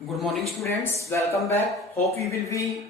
Good morning, students. Welcome back. Hope you will be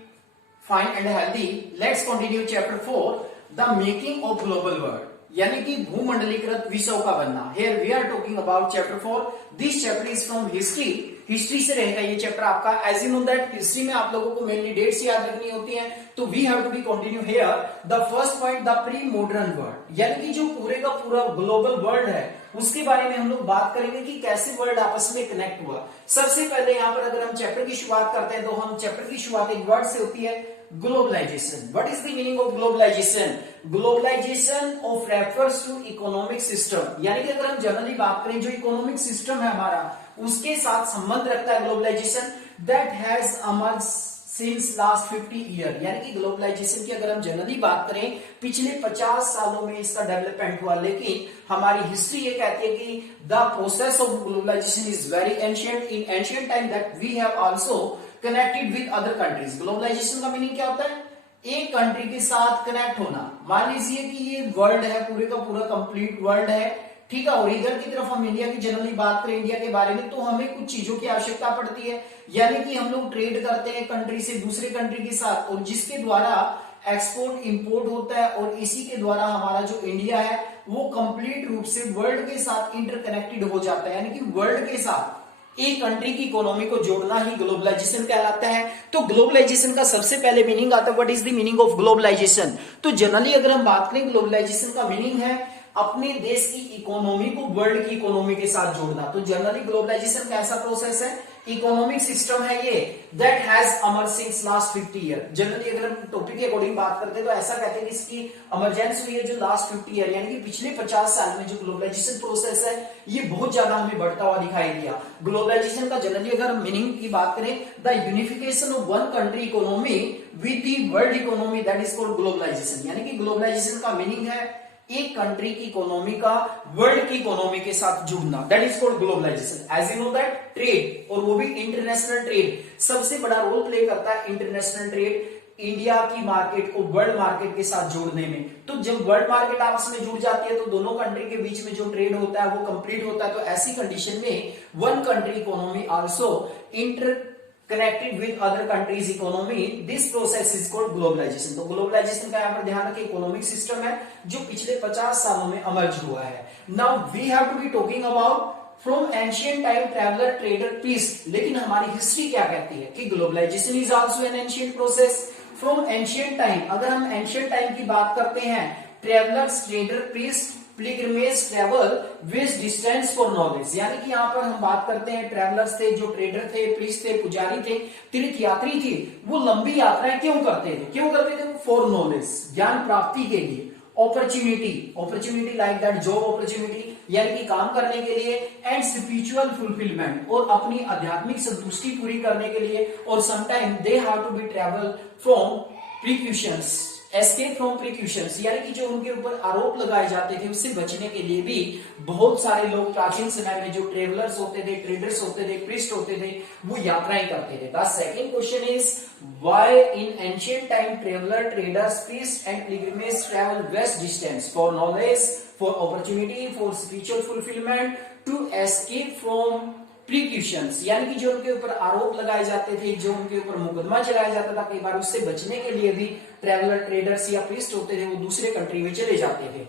fine and healthy. Let's continue chapter 4, the making of global world. यानी कि भूमंडलीकृत विश्व का बनना. Here we are talking about chapter 4. This chapter is from history. History से रहेगा ये chapter आपका. As you know that history में आप लोगों को मेनली डेट्स याद रखनी होती हैं, तो we have to be continue here. The first point, the pre modern world, यानी कि जो पूरे का पूरा ग्लोबल वर्ल्ड है उसके बारे में हम लोग बात करेंगे कि कैसे वर्ल्ड आपस में कनेक्ट हुआ. सबसे पहले यहाँ पर अगर हम चैप्टर की शुरुआत करते हैं तो हम चैप्टर की शुरुआत एक वर्ड से होती है, globalisation. What is the meaning of globalisation? Globalisation of refers to economic system, यानी कि अगर हम जनरली बात करें जो इकोनॉमिक सिस्टम है हमारा उसके साथ संबंध रखता है globalisation. That has emerge since last 50 year, यानी कि ग्लोबलाइजेशन की अगर हम जनरली बात करें पिछले 50 सालों में इसका डेवलपमेंट हुआ. लेकिन हमारी हिस्ट्री ये कहती है कि the process of globalisation is very ancient. In ancient time that we have also connected with other countries. Globalisation का मीनिंग क्या होता है? एक कंट्री के साथ कनेक्ट होना. मान लीजिए कि ये वर्ल्ड है, पूरे का पूरा कंप्लीट वर्ल्ड है, ठीक है, और इधर की तरफ हम इंडिया की जनरली बात करें इंडिया के बारे में, तो हमें कुछ चीजों की आवश्यकता पड़ती है. यानी कि हम लोग ट्रेड करते हैं कंट्री से दूसरे कंट्री के साथ, और जिसके द्वारा एक्सपोर्ट इंपोर्ट होता है, और इसी के द्वारा हमारा जो इंडिया है वो कंप्लीट रूप से वर्ल्ड के साथ इंटरकनेक्टेड हो जाता है. यानी कि वर्ल्ड के साथ एक कंट्री की इकोनॉमी को जोड़ना ही ग्लोबलाइजेशन कहलाता है. तो ग्लोबलाइजेशन का सबसे पहले मीनिंग आता है, what is the meaning of globalisation? तो जनरली अगर हम बात करें ग्लोबलाइजेशन का मीनिंग है अपने देश की इकोनॉमी को वर्ल्ड की इकोनॉमी के साथ जोड़ना. तो जनरली ग्लोबलाइजेशन का ऐसा प्रोसेस है, इकोनॉमिक सिस्टम है ये, that has emerge since last 50 year. Generally अगर हम टॉपिक के अकॉर्डिंग बात करते हैं तो ऐसा कहते हैं कि इसकी इमरजेंस हुई है जो लास्ट 50 ईयर, यानी कि पिछले 50 साल में जो ग्लोबलाइजेशन प्रोसेस है ये बहुत ज्यादा हमें बढ़ता हुआ दिखाई दिया. ग्लोबलाइजेशन का जनरली अगर हम मीनिंग की बात करें, the unification of one country economy with the world economy, that is called globalisation. यानी कि ग्लोबलाइजेशन का मीनिंग है एक कंट्री की इकोनॉमी का वर्ल्ड की इकोनॉमी के साथ जुड़ना, that is called globalisation. As you know that trade, और वो भी इंटरनेशनल ट्रेड, सबसे बड़ा रोल प्ले करता है इंटरनेशनल ट्रेड इंडिया की मार्केट को वर्ल्ड मार्केट के साथ जोड़ने में. तो जब वर्ल्ड मार्केट आपस में जुड़ जाती है तो दोनों कंट्री के बीच में जो ट्रेड होता है वो कंप्लीट होता है. तो ऐसी कंडीशन में one country economy also inter connected with other countries economy, this process is called globalization. तो ग्लोबलाइजेशन का यहाँ पर ध्यान रखें इकोनॉमिक सिस्टम है जो पिछले 50 सालों में अमर्ज हुआ है. Now we have to be talking about from ancient time traveller trader piece. लेकिन हमारी हिस्ट्री क्या कहती है कि globalisation is also an ancient process. From ancient time, अगर हम एंशिएंट टाइम की बात करते हैं, travellers trader piece pilgrimage travel which distance for knowledge, यानी कि यहाँ पर हम बात करते हैं ट्रेवलर्स थे, जो ट्रेडर थे, प्रीस्ट थे, पुजारी थे, तीर्थ यात्री थे, वो लंबी यात्राएं क्यों करते थे? क्यों करते थे? फॉर नॉलेज, ज्ञान प्राप्ति के लिए. Opportunity like that job opportunity, यानी कि काम करने के लिए, एंड स्पिरिचुअल फुलफिलमेंट, और अपनी आध्यात्मिक संतुष्टि पूरी करने के लिए. और sometime they have to be travel from precautions, escape from precautions, यानी कि जो उनके ऊपर आरोप लगाए जाते थे उससे बचने के लिए भी बहुत सारे लोग प्राचीन समय में जो ट्रेवलर्स होते थे, ट्रेडर्स होते थे, प्रीस्ट होते थे, वो यात्राएं करते थे. The second question is why in ancient time traveller traders priest and pilgrimage travel vast distance for knowledge, for opportunity, for spiritual fulfilment, to escape from precautions, यानी कि जो उनके ऊपर आरोप लगाए जाते थे, जो उनके ऊपर मुकदमा चलाया जाता था कई बार, उससे बचने के लिए भी ट्रैवलर ट्रेडर्स या प्रीस्ट होते थे, वो दूसरे कंट्री में चले जाते थे.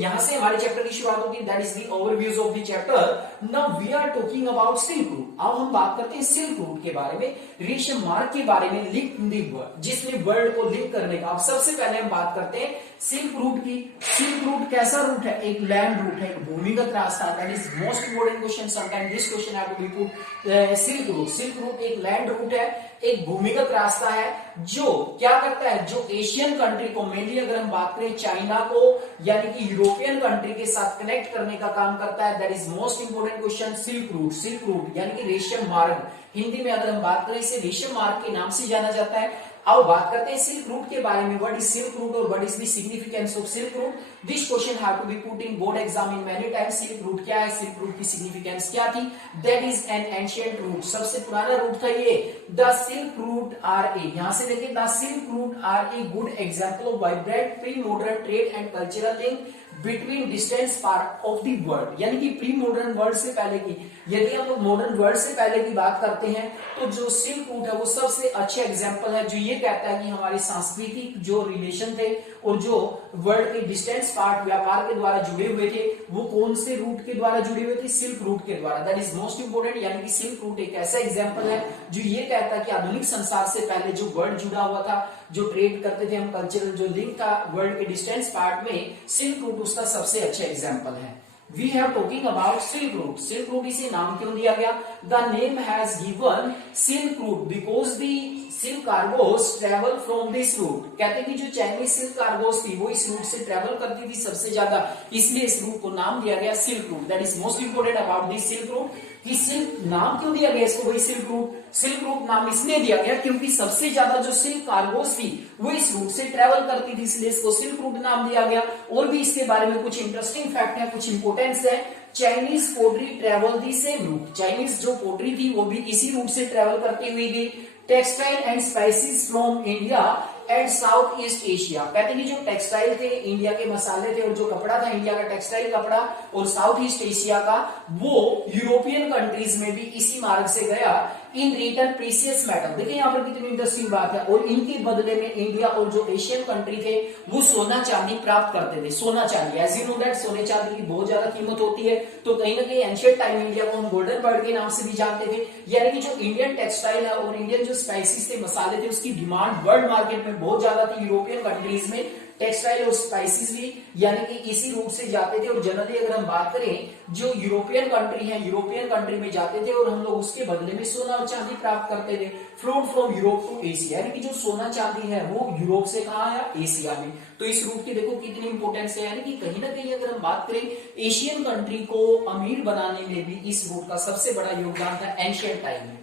यहां से हमारे चैप्टर की शुरुआत होती है. That is the overviews of the chapter. Now we are talking about silk route. अब हम बात करते हैं सिल्क रूट के बारे में, रेशम मार्ग के बारे में, लिंक द वर्ल्ड, जिसमें वर्ल्ड को लिंक करने का. अब सबसे पहले हम बात करते हैं सिल्क रूट की. सिल्क रूट कैसा रूट है? एक लैंड रूट है, एक भूमिगत रास्ता. That is most important question. Sometime this question have to be put. Silk route एक लैंड रूट है, एक भूमिगत रास्ता है जो क्या करता है, जो एशियन कंट्री को, मेनली अगर हम बात करें चाइना को यानी कि यूरोपियन कंट्री के साथ कनेक्ट करने का काम करता है. That is most important question. Silk route यानी कि रेशम मार्ग, हिंदी में अगर हम बात करें इसे रेशम मार्ग के नाम से जाना जाता है. अब बात करते हैं सिल्क रूट के बारे में. व्हाट इज सिल्क रूट और what is the significance of silk route? This question have to be put in board exam in many times. Silk route क्या है, सिल्क रूट की सिग्निफिकेंस क्या थी? That is an ancient route, सबसे पुराना route था ये. The silk route are a, यहां से देखिए, the silk route are a good example of vibrant pre modern trade and cultural link between distance part of the world, यानी कि pre modern world से पहले की, यदि हम लोग मॉडर्न वर्ल्ड से पहले की बात करते हैं तो जो सिल्क रूट है वो सबसे अच्छे एग्जाम्पल है जो ये कहता है कि हमारे सांस्कृतिक जो रिलेशन थे और जो वर्ल्ड के डिस्टेंस पार्ट व्यापार के द्वारा जुड़े हुए थे वो कौन से रूट के द्वारा जुड़े हुए थे, सिल्क रूट के द्वारा। दैट इज मोस्ट इंपोर्टेंट, यानी कि सिल्क रूट एक ऐसा एग्जाम्पल है जो ये कहता है कि आधुनिक संसार से पहले जो वर्ल्ड जुड़ा हुआ था, जो ट्रेड करते थे हम, कल्चरल जो लिंक था वर्ल्ड के डिस्टेंस पार्ट में, सिल्क रूट उसका सबसे अच्छा एग्जाम्पल है। We have talking about Silk Route. Silk Route इसे नाम क्यों दिया गया? The name has given Silk Route because the silk cargoes travel from this route. कहते हैं कि जो चाइनीज सिल्क कार्गोस थी वो इस रूट से ट्रेवल करती थी सबसे ज्यादा, इसलिए इस रूट को नाम दिया गया silk route. That is most important about this silk route कि सिल्क नाम क्यों दिया गया इसको, वही सिल्क रूट। सिल्क रूट नाम इसलिए दिया गया क्योंकि सबसे ज्यादा जो सिल्क कार्गोस थी वो इस रूट से ट्रेवल करती थी, इसलिए इसको सिल्क रूट नाम दिया गया। और भी इसके बारे में कुछ इंटरेस्टिंग फैक्ट है, कुछ इंपोर्टेंस है। Chinese pottery travel the same route, Chinese जो पोट्री थी वो भी इसी रूट से ट्रेवल करती हुई गई। Textile and spices from India and south east Asia, कहते हैं कि जो टेक्सटाइल थे इंडिया के मसाले थे और जो कपड़ा था इंडिया का टेक्सटाइल कपड़ा और साउथ ईस्ट एशिया का वो यूरोपियन कंट्रीज में भी इसी मार्ग से गया। इन रिटर्न प्रीसियस मेटल, देखिए यहाँ पर कितनी इंटरेस्टिंग बात है, और इनके बदले में इंडिया और जो एशियन कंट्री थे वो सोना चांदी प्राप्त करते थे। सोना चांदी, एज यू नो दैट सोने चांदी की बहुत ज्यादा कीमत होती है, तो कहीं ना कहीं एंशिएंट टाइम इंडिया को हम गोल्डन बर्ड के नाम से भी जानते थे। यानी कि जो इंडियन टेक्सटाइल है और इंडियन जो स्पाइसेस थे, मसाले थे, उसकी डिमांड वर्ल्ड मार्केट में बहुत ज्यादा थी। यूरोपियन कंट्रीज में टेक्सटाइल और स्पाइसेस भी यानी कि इसी रूट से जाते थे। और जनरली अगर हम बात करें जो यूरोपियन कंट्री है, यूरोपियन कंट्री में जाते थे और हम लोग उसके बदले में सोना और चांदी प्राप्त करते थे। फ्रॉम यूरोप टू एशिया, यानी कि जो सोना चांदी है वो यूरोप से कहाँ आया, एशिया में। तो इस रूट की देखो कितनी इंपोर्टेंस है, यानी कि कहीं ना कहीं अगर हम बात करें एशियन कंट्री को अमीर बनाने में भी इस रूट का सबसे बड़ा योगदान था एंशिएंट टाइम में।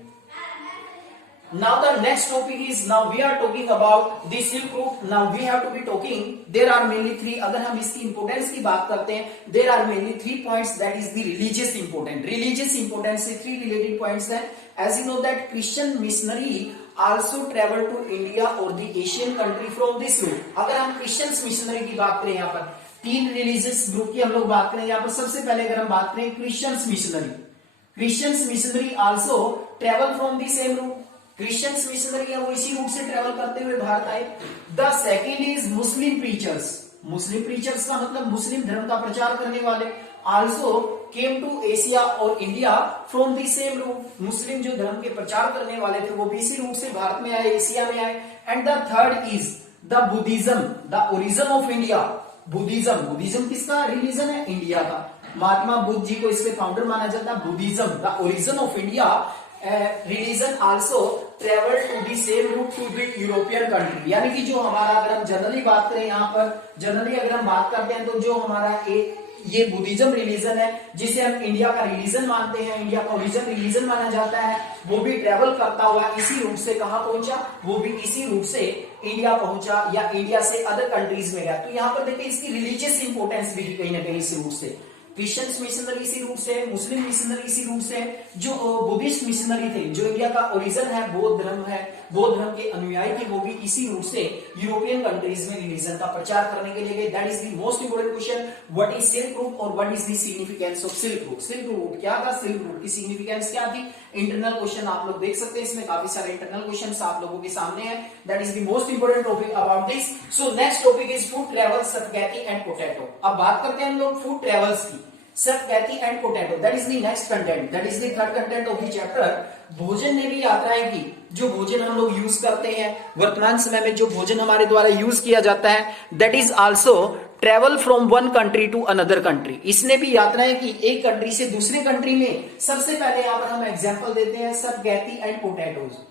Now the next topic is, now we are talking about the Silk Route. Now we have to be talking, there are mainly three, अगर हम इसकी इंपोर्टेंस की बात करते हैं, there are mainly 3 points, that is the religious important. Religious importance से 3 related points हैं। As you know that Christian missionary also travel to India or the Asian country from this route. अगर हम Christian missionary की बात करें, यहाँ पर 3 religious group की हम लोग बात करें, यहाँ पर सबसे पहले अगर हम बात करें Christian missionary also travel from the same route. Christians missionary है वो इसी रूट से ट्रेवल करते हुए भारत आए। The second is Muslim preachers. Muslim preachers का मतलब मुस्लिम धर्म का प्रचार करने वाले, आल्सो केम टू एशिया और India from the same route. Muslim जो धर्म के प्रचार करने वाले थे वो भी इसी रूट से भारत में आए, एशिया में आए। And the third is the Buddhism, the origin of India. Buddhism किसका रिलीजन है, इंडिया का। महात्मा बुद्ध जी को इसके फाउंडर माना जाता है। Buddhism the origin of India religion also travel to the same route to the European country. यानी कि जो हमारा, अगर हम जनरली बात करें, यहाँ पर जनरली अगर हम बात करते हैं तो जो हमारा ये बुद्धिज्म रिलीजन है जिसे हम इंडिया का रिलीजन मानते हैं, इंडिया का ओरिजिन रिलीजन माना जाता है, वो भी ट्रेवल करता हुआ इसी रूट से कहां पहुंचा, वो भी इसी रूट से इंडिया पहुंचा या इंडिया से अदर कंट्रीज में गया। तो यहाँ पर देखिए इसकी रिलीजियस इंपोर्टेंस भी कहीं ना कहीं इसी रूट से। क्रिश्चियन मिशनरी इसी रूट से, मुस्लिम मिशनरी इसी रूट से, जो बुद्धिस्ट मिशनरी थे, जो इंडिया का ओरिजिन है, बौद्ध धर्म है, बौद्ध धर्म के अनुयायी थे, वो भी इसी रूट से यूरोपियन कंट्रीज में रिलीजन का प्रचार करने के लिए गए। That is the most important question, what is silk route और what is the significance of silk route. Silk route क्या था, सिल्क रूट की सिग्निफिकेंस क्या थी। इंटरनल क्वेश्चन आप लोग देख सकते हैं, इसमें काफी सारे इंटरनल क्वेश्चन आप लोगों के सामने है। That is the most important topic about this. So next topic is food travel, spaghetti and potato. अब बात करते हैं हम लोग फूड ट्रेवल्स की, spaghetti and potato. That is the next content, that is the third content of the chapter. भोजन ने भी यात्राएं की। जो भोजन हम लोग यूज करते हैं वर्तमान समय में, जो भोजन हमारे द्वारा यूज किया जाता है, that is also travel from one country to another country. इसने भी यात्राएं की एक कंट्री से दूसरे कंट्री में। सबसे पहले यहाँ पर हम एग्जाम्पल देते हैं स्पगेटी एंड पोटैटोज।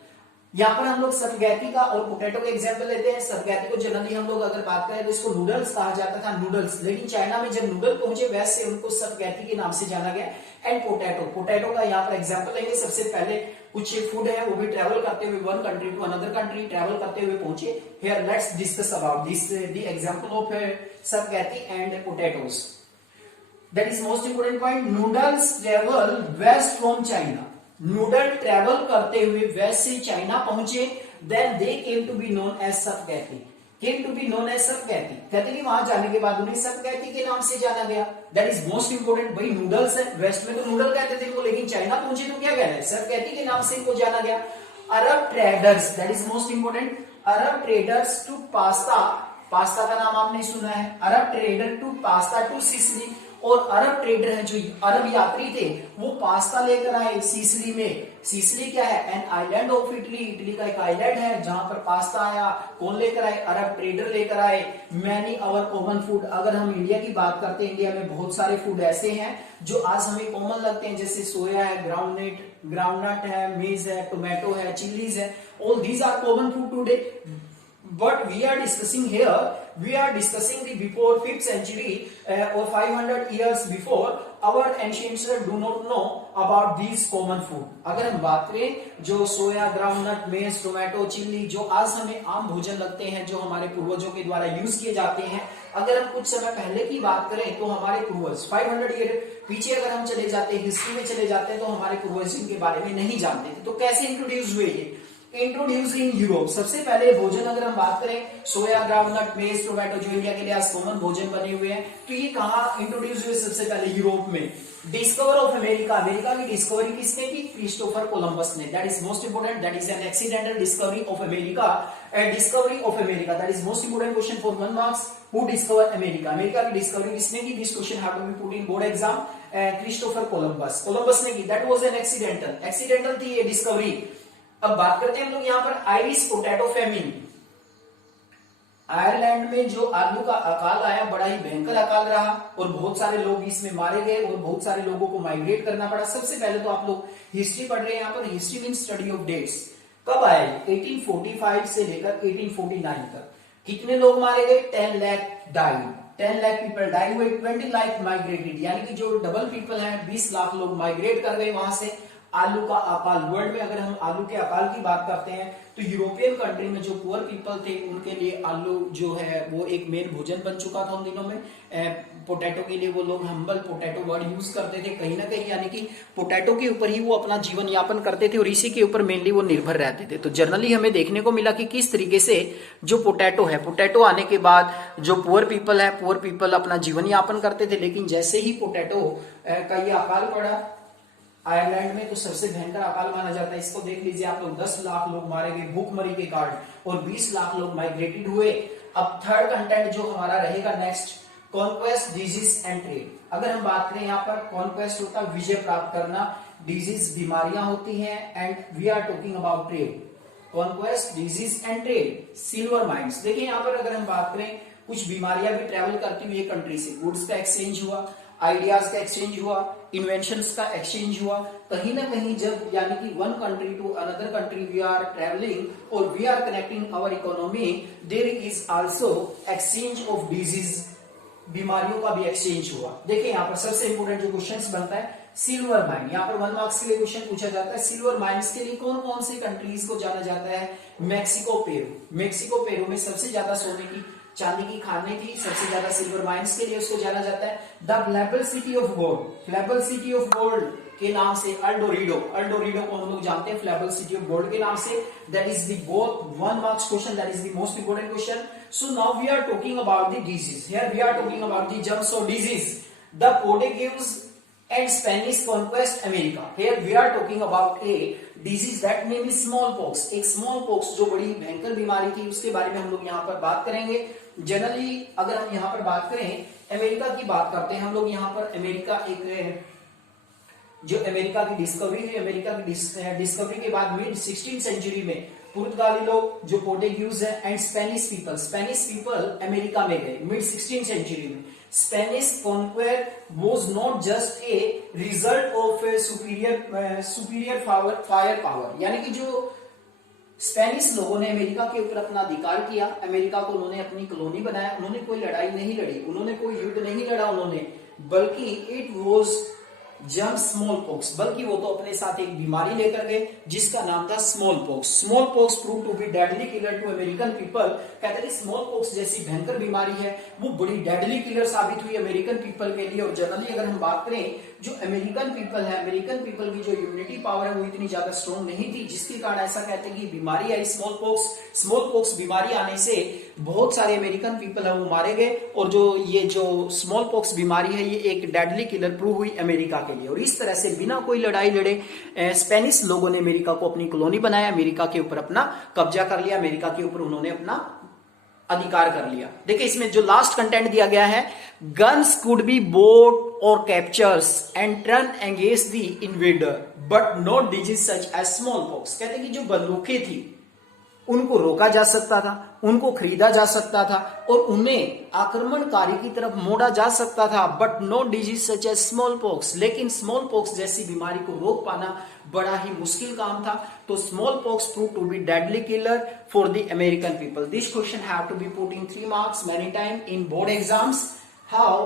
यहाँ पर हम लोग स्पगेटी का और पोटैटो का एग्जांपल लेते हैं। स्पगेटी को जनरली हम लोग अगर बात करें तो इसको नूडल्स कहा जाता था, नूडल्स, लेकिन चाइना में जब नूडल पहुंचे वैसे उनको स्पगेटी के नाम से जाना गया। एंड पोटैटो का यहाँ पर एग्जांपल लेंगे। सबसे पहले कुछ फूड है वो भी ट्रेवल करते हुए one country to another country travel करते हुए पहुंचे। Here let's discuss about this the example of spaghetti and potatoes. That is most important point. Noodles travel west from China. Noodle travel करते हुए वेस्ट से China पहुंचे। Then they came to be known as spaghetti. came to be known as सबकैती। कहते कि वहां जाने के बाद उन्हें सबकैती के नाम से जाना गया। That is most important. भाई नूडल्स है, वेस्ट में तो नूडल कहते थे इनको, लेकिन चाइना पहुंचे तो क्या कहना है, सबकैती के नाम से इनको जाना गया। Arab traders, that is most important, Arab traders to pasta, pasta का नाम आपने सुना है, Arab trader to pasta to Sicily. और अरब ट्रेडर है जो अरब यात्री थे वो पास्ता लेकर आए सिसिली में। सिसिली क्या है, an island of Italy, Italy का एक आइलैंड है जहां पर पास्ता आया। कौन लेकर आए, अरब ट्रेडर लेकर आए। मैनी अवर कॉमन फूड, अगर हम इंडिया की बात करते हैं, इंडिया में बहुत सारे फूड ऐसे हैं जो आज हमें कॉमन लगते हैं, जैसे सोया है, ग्राउंडनट है, मेज है, टोमेटो है, चिलीज है, all these are common food today. But we are discussing here, we are discussing the before 5th century or 500 years before, our ancients do not know about these common food. अगर हम बात करें जो सोया, groundnut, मेज, tomato, chilli, जो आज हमें आम भोजन लगते हैं, जो हमारे पूर्वजों के द्वारा यूज किए जाते हैं, अगर हम कुछ समय पहले की बात करें तो हमारे पूर्वज 500 ईयर पीछे अगर हम चले जाते हैं, हिस्ट्री में चले जाते हैं, तो हमारे पूर्वज इनके बारे में नहीं जानते थे। तो कैसे इंट्रोड्यूस हुए ये, इंट्रोड्यूस इन यूरोप। सबसे पहले भोजन अगर हम बात करें, सोया, ग्राउंडनट, मेज, टोमेटो, जो इंडिया के लिए आज कॉमन भोजन बने हुए हैं, तो ये कहाँ इंट्रोड्यूस हुए, सबसे पहले यूरोप में। डिस्कवर ऑफ अमेरिका, अमेरिका की डिस्कवरी किसने की, क्रिस्टोफर कोलंबस ने। That is most important, that is an accidental discovery of America, discovery of America, that is most important question for 1 marks. Who discover America, America की discovery किसने की, this question have to be put in board exam. Christopher Columbus, Columbus ने की, that was an accidental थी ये discovery. अब बात करते हैं हम लोग यहाँ पर आयरिश पोटैटो फेमिन। आयरलैंड में जो आलू का अकाल आया, बड़ा ही भयंकर अकाल रहा और बहुत सारे लोग इसमें मारे गए और बहुत सारे लोगों को माइग्रेट करना पड़ा। सबसे पहले तो आप लोग हिस्ट्री पढ़ रहे हैं, यहाँ पर history mean study of dates. कब आए, 1845 से लेकर 1849 तक। कितने लोग मारे गए, 10 lakh died, 10 lakh people die हुए, 20 लाख माइग्रेटेड, यानी कि जो डबल पीपल हैं 20 लाख लोग माइग्रेट कर गए वहां से। आलू का अकाल, वर्ल्ड में अगर हम आलू के अकाल की बात करते हैं तो यूरोपियन कंट्री में जो पुअर पीपल थे उनके लिए आलू जो है वो एक मेन भोजन बन चुका था उन दिनों में। पोटैटो के लिए वो लोग हम्बल पोटैटो वर्ड यूज करते थे कहीं ना कहीं, यानी कि पोटैटो के ऊपर ही वो अपना जीवन यापन करते थे और इसी के ऊपर मेनली वो निर्भर रहते थे। तो जनरली हमें देखने को मिला कि किस तरीके से जो पोटैटो है, पोटैटो आने के बाद जो पुअर पीपल है, पुअर पीपल अपना जीवन यापन करते थे, लेकिन जैसे ही पोटैटो का ये अकाल पड़ा आयरलैंड में, तो सबसे भयंकर अकाल माना जाता है। इसको देख लीजिए आप लोग, 10 लाख लोग मारे गए भूखमरी के कारण और 20 लाख लोग माइग्रेटेड हुए। अब थर्ड कंटेंट जो हमारा रहेगा next, conquest, disease and trade. अगर हम बात करें यहाँ पर कॉन्क्वेस्ट होता है विजय प्राप्त करना, डिजीज बीमारियां होती हैं, and we are talking about trade. Conquest, disease and trade, silver mines. देखिए यहाँ पर अगर हम बात करें, कुछ बीमारियां भी ट्रेवल करती हुई कंट्री से, गुड्स का एक्सचेंज हुआ, आइडियाज का एक्सचेंज हुआ, इन्वेंशंस का एक्सचेंज हुआ। कहीं ना कहीं जब यानी कि one country to another country we are travelling और we are connecting our economy, there is also exchange of disease, बीमारियों का भी एक्सचेंज हुआ। देखिए यहाँ पर सबसे इंपोर्टेंट जो क्वेश्चन बनता है, सिल्वर माइन। यहाँ पर 1 मार्क्स के लिए क्वेश्चन पूछा जाता है, सिल्वर माइन्स के लिए कौन कौन सी कंट्रीज को जाना जाता है, मैक्सिको, पेरू। मैक्सिको, पेरू में सबसे ज्यादा सोने की चांदी की खानें थी, सबसे ज्यादा सिल्वर माइंस के लिए उसको जाना जाता है। The fabled city of gold, fabled city of gold के नाम से अल्डोरिडो, अल्डोरिडो को हम लोग जानते हैं फ्लैबल सिटी ऑफ गोल्ड के नाम से। That is the both 1 marks question, that is the most important question. So now we are talking about the disease, here we are talking about the germs of disease. The Portuguese and Spanish conquest America. Here we are talking about a disease that name is smallpox. एक smallpox जो बड़ी भयंकर बीमारी थी उसके बारे में हम लोग यहाँ पर बात करेंगे। जनरली अगर हम यहाँ पर बात करें, अमेरिका की बात करते हैं हम लोग यहाँ पर। अमेरिका एक जो अमेरिका की डिस्कवरी है, अमेरिका की डिस्कवरी के बाद मिड 16th सेंचुरी में पुर्तगाली लोग जो पोर्टुगीज है एंड स्पेनिश पीपल अमेरिका में गए मिड 16th सेंचुरी में। Spanish conquest was not just a result of a superior fire power, यानी कि जो स्पेनिश लोगों ने अमेरिका के ऊपर अपना अधिकार किया, अमेरिका को उन्होंने अपनी कॉलोनी बनाया, उन्होंने कोई लड़ाई नहीं लड़ी, उन्होंने कोई युद्ध नहीं लड़ा उन्होंने, बल्कि it was just small pox, बल्कि वो तो अपने साथ एक बीमारी लेकर गए जिसका नाम था smallpox. Smallpox prove to be deadly killer to American people. कहते हैं स्मॉल पॉक्स जैसी भयंकर बीमारी है वो बड़ी डेडली किलर साबित हुई अमेरिकन पीपल के लिए। और जनरली अगर हम बात करें जो अमेरिकन पीपल है, अमेरिकन पीपल की जो इम्यूनिटी पावर है वो इतनी ज्यादा स्ट्रॉन्ग नहीं थी, जिसके कारण ऐसा कहते हैं कि बीमारी आई स्मॉल पॉक्स बीमारी आने से बहुत सारे अमेरिकन पीपल है वो मारे गए। और जो स्मॉल पॉक्स बीमारी है ये एक डेडली किलर प्रूव हुई अमेरिका के लिए। और इस तरह से बिना कोई लड़ाई लड़े स्पेनिश लोगों ने अमेरिका को अपनी कॉलोनी बनाया, अमेरिका के ऊपर अपना कब्जा कर लिया, अमेरिका के ऊपर उन्होंने अपना अधिकार कर लिया। देखिए इसमें जो लास्ट कंटेंट दिया गया है, गन्स कुड बी बोट और captures and turn against the invader but not disease such as smallpox. कहते हैं कि जो बंदूकें थी उनको रोका जा सकता था, उनको खरीदा जा सकता था और उन्हें आक्रमणकारी की तरफ मोड़ा जा सकता था, but no disease such as smallpox. लेकिन स्मॉल पॉक्स जैसी बीमारी को रोक पाना बड़ा ही मुश्किल काम था। तो smallpox prove to be deadly killer for the American people. This question have to be put in 3 marks many times in board exams. How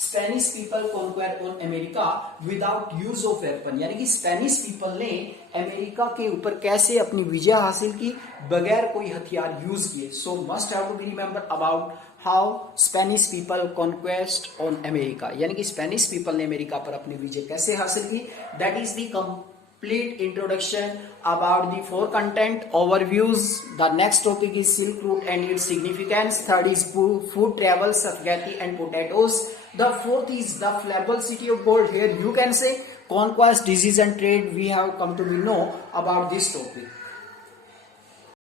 Spanish people conquer on America without use of weapon, यानी कि Spanish people ने America के ऊपर कैसे अपनी विजय हासिल की बगैर कोई हथियार यूज किए। So must have to be remember about how Spanish people conquest on America, यानी कि स्पेनिश पीपल ने अमेरिका पर अपनी विजय कैसे हासिल की। That is the complete introduction about the 4 content overviews. The next topic is Silk Route and its significance. Third is food travel, spaghetti and potatoes. The fourth is the flammable city of gold. Here you can say conquest, disease and trade. We have come to know about this topic.